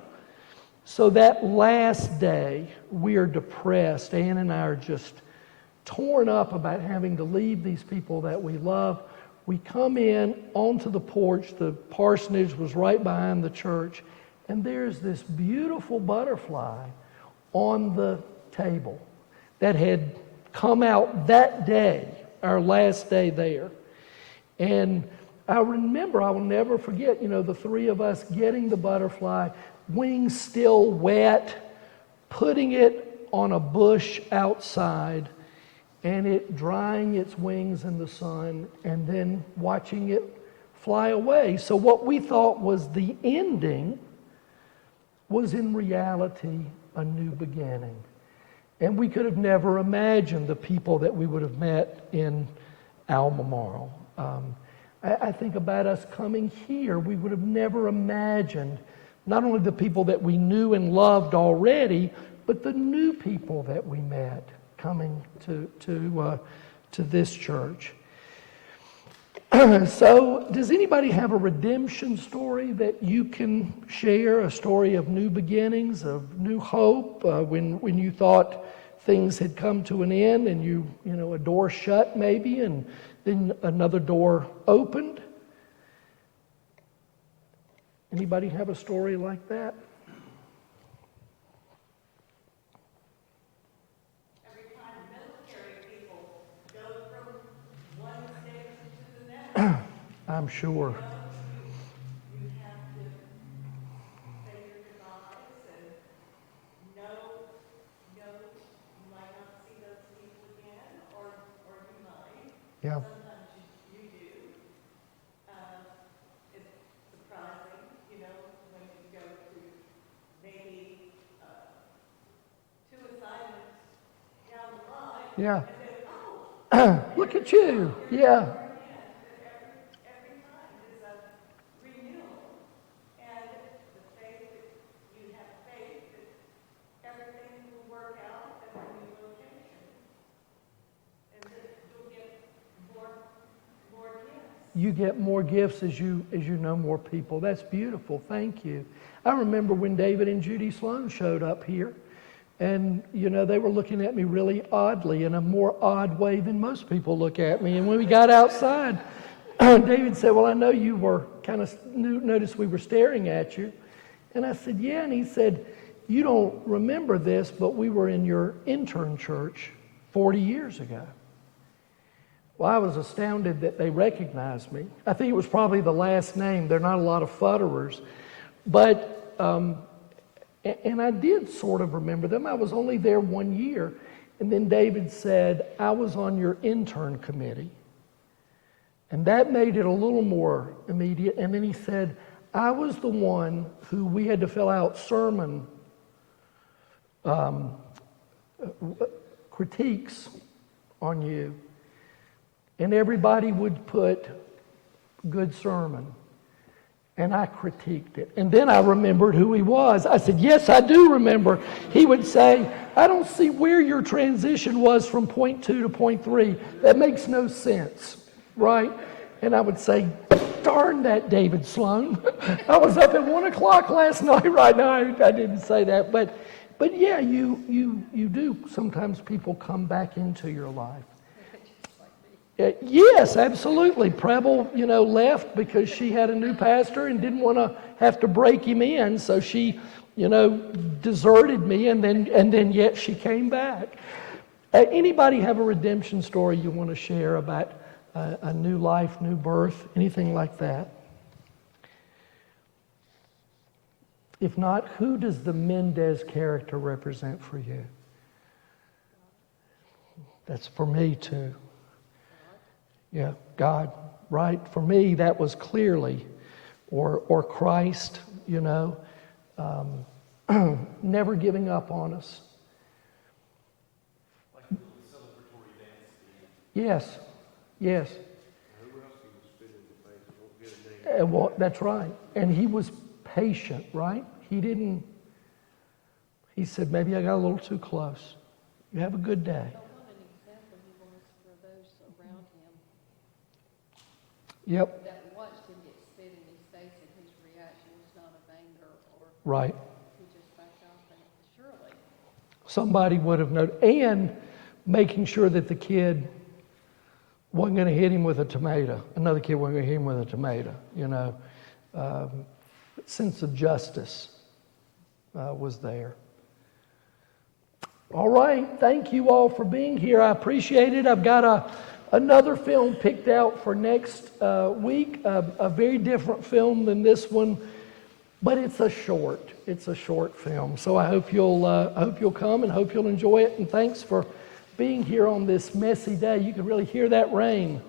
So that last day, we are depressed. Ann and I are just torn up about having to leave these people that we love. We come in onto the porch. The parsonage was right behind the church, and there's this beautiful butterfly on the table that had come out that day, our last day there. And I remember, I will never forget, the three of us getting the butterfly, wings still wet, putting it on a bush outside, and it drying its wings in the sun, and then watching it fly away. So what we thought was the ending was in reality a new beginning. And we could have never imagined the people that we would have met in Albemarle. I think about us coming here, we would have never imagined not only the people that we knew and loved already, but the new people that we met coming to this church. So, does anybody have a redemption story that you can share? A story of new beginnings, of new hope, when you thought things had come to an end and a door shut maybe, and then another door opened? Anybody have a story like that? Every time military people go from one station to the next. I'm sure. You have to say your goodbyes and know you might not see those people again, or you might. Yeah. Sometimes you do. It's surprising, when you go to maybe 2 assignments down the line. Yeah. And then, Look at you. Yeah. every time is a renewal, and the faith that you have faith that everything will work out at the new location, and that you'll get more gifts. You get more gifts as you know more people. That's beautiful. Thank you. I remember when David and Judy Sloan showed up here, and they were looking at me really oddly, in a more odd way than most people look at me. And when we got outside, David said, "Well, I know you were kind of noticed we were staring at you." And I said, "Yeah." And he said, you don't remember this, but we were in your intern church 40 years ago. Well, I was astounded that they recognized me. I think it was probably the last name. There are not a lot of Futterers. But, and I did sort of remember them. I was only there 1 year. And then David said, I was on your intern committee. And that made it a little more immediate. And then he said, I was the one who we had to fill out sermon critiques on you. And everybody would put good sermon. And I critiqued it. And then I remembered who he was. I said, yes, I do remember. He would say, I don't see where your transition was from point 2 to point 3. That makes no sense, right? And I would say, darn that David Sloan. I was up at 1 o'clock last night. Right now, I didn't say that. But yeah, you do. Sometimes people come back into your life. Yes, absolutely. Preble, left because she had a new pastor and didn't want to have to break him in, so she, deserted me, and then yet she came back. Anybody have a redemption story you want to share about a new life, new birth, anything like that? If not, who does the Mendez character represent for you? That's for me too. Yeah, God, right? For me, that was clearly, or Christ, never giving up on us. Like a little celebratory dance at the end. Yes, yes. Who else can you spit in the face? Won't get a name. Well, that's right. And he was patient, right? He said, maybe I got a little too close. You have a good day. Yep. That watched him get spit in his face, and his reaction was not of anger or Right. he just backed off, and surely. Somebody would have known, and making sure that the kid wasn't going to hit him with a tomato. Another kid wasn't going to hit him with a tomato. Sense of justice was there. All right, thank you all for being here. I appreciate it. I've got another film picked out for next week, a very different film than this one, but it's a short. It's a short film. So I hope you'll come and hope you'll enjoy it. And thanks for being here on this messy day. You can really hear that rain.